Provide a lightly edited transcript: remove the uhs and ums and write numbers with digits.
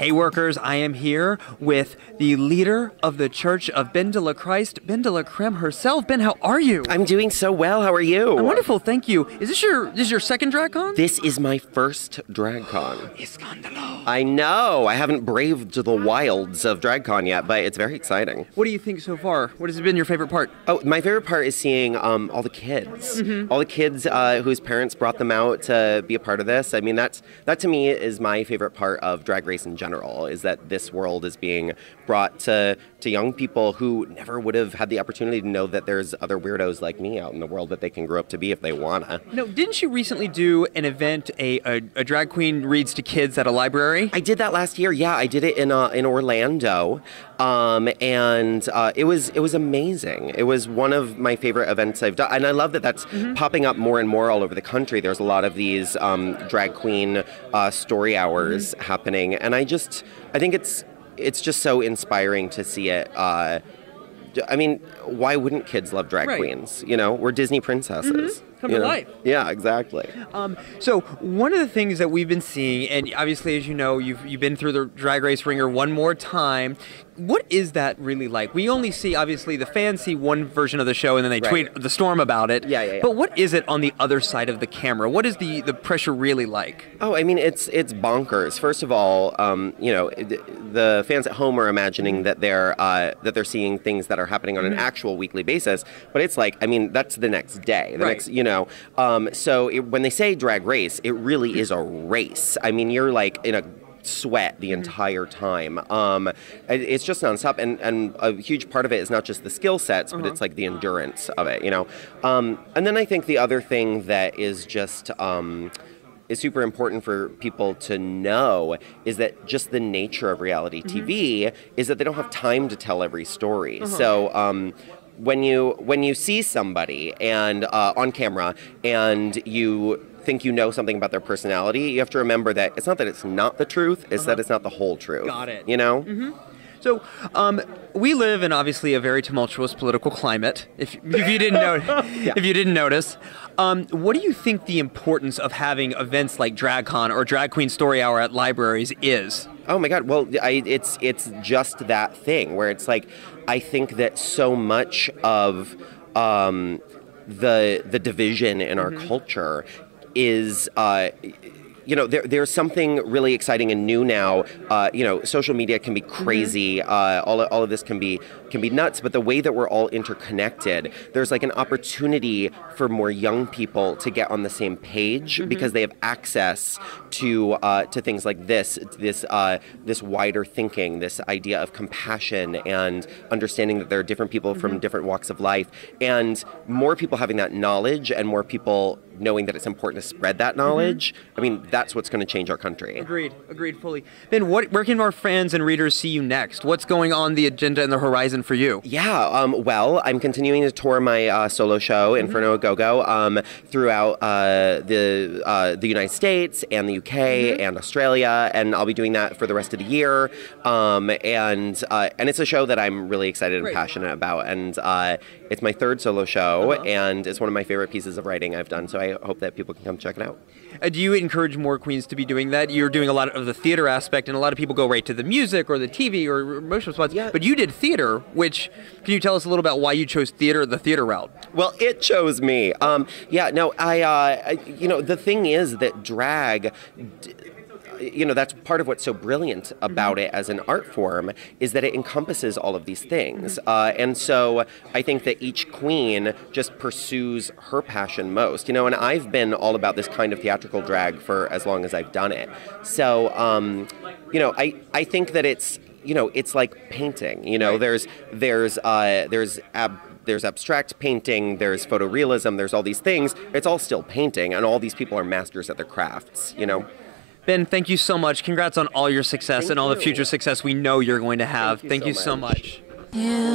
Hey workers, I am here with the leader of the Church of BenDelaCreme, BenDelaCreme herself. Ben, how are you? I'm doing so well. How are you? I'm wonderful, thank you. Is this your second DragCon? This is my first DragCon. Escandalo. I know. I haven't braved the wilds of DragCon yet, but it's very exciting. What do you think so far? What has been your favorite part? Oh, my favorite part is seeing all the kids. All the kids whose parents brought them out to be a part of this. I mean, that to me is my favorite part of Drag Race in general, is that this world is being brought to young people who never would have had the opportunity to know that there's other weirdos like me out in the world that they can grow up to be if they wanna. No, didn't you recently do an event, a drag queen reads to kids at a library? I did that last year. Yeah, I did it in Orlando, and it was amazing. It was one of my favorite events I've done, and I love that that's popping up more and more all over the country. There's a lot of these drag queen story hours happening, and I think it's just so inspiring to see it. I mean, why wouldn't kids love drag queens? You know, we're Disney princesses. Come to life. Yeah, exactly. So one of the things that we've been seeing, and obviously, as you know, you've been through the Drag Race ringer one more time. What is that really like? We only see, obviously, the fans see one version of the show and then they tweet the storm about it. Yeah. But what is it on the other side of the camera? What is the pressure really like? Oh, I mean, it's bonkers. First of all, you know, the fans at home are imagining that they're seeing things that are happening on an actual weekly basis, but it's like, I mean, that's the next day. When they say Drag Race, it really is a race. I mean, you're like in a sweat the entire time. It's just nonstop, and a huge part of it is not just the skill sets, but it's like the endurance of it, you know. And then I think the other thing that is just is super important for people to know is that just the nature of reality TV is that they don't have time to tell every story. So when you see somebody and on camera and you think you know something about their personality, you have to remember that it's not that it's not the truth, it's that it's not the whole truth. Got it. You know? So, we live in obviously a very tumultuous political climate. If you didn't know, if you didn't notice, what do you think the importance of having events like DragCon or Drag Queen Story Hour at libraries is? Oh my God! Well, it's just that thing where it's like, I think that so much of the division in our culture is. You know, there's something really exciting and new now. You know, social media can be crazy. All of this can be nuts. But the way that we're all interconnected, there's like an opportunity for more young people to get on the same page because they have access to things like this wider thinking, this idea of compassion and understanding that there are different people from different walks of life, and more people having that knowledge and more people knowing that it's important to spread that knowledge. I mean, that's what's going to change our country. Agreed fully. Ben, where can our fans and readers see you next? What's going on the agenda and the horizon for you? Yeah, well, I'm continuing to tour my solo show, Inferno A Go-Go, throughout the United States and the UK and Australia, and I'll be doing that for the rest of the year. And it's a show that I'm really excited and passionate about, and it's my third solo show, and it's one of my favorite pieces of writing I've done, so I hope that people can come check it out. Do you encourage more queens to be doing that? You're doing a lot of the theater aspect, and a lot of people go right to the music or the TV or emotional spots. Yeah. But you did theater, which, can you tell us a little about why you chose the theater route? Well, it chose me. You know, the thing is that drag, you know, that's part of what's so brilliant about it as an art form, is that it encompasses all of these things. And so I think that each queen just pursues her passion most, you know, and I've been all about this kind of theatrical drag for as long as I've done it. So, you know, I think that it's, you know, it's like painting, you know, there's abstract painting, there's photorealism, there's all these things. It's all still painting, and all these people are masters at their crafts, you know. Ben, thank you so much. Congrats on all your success and all the future success we know you're going to have. Thank you so much. Yeah.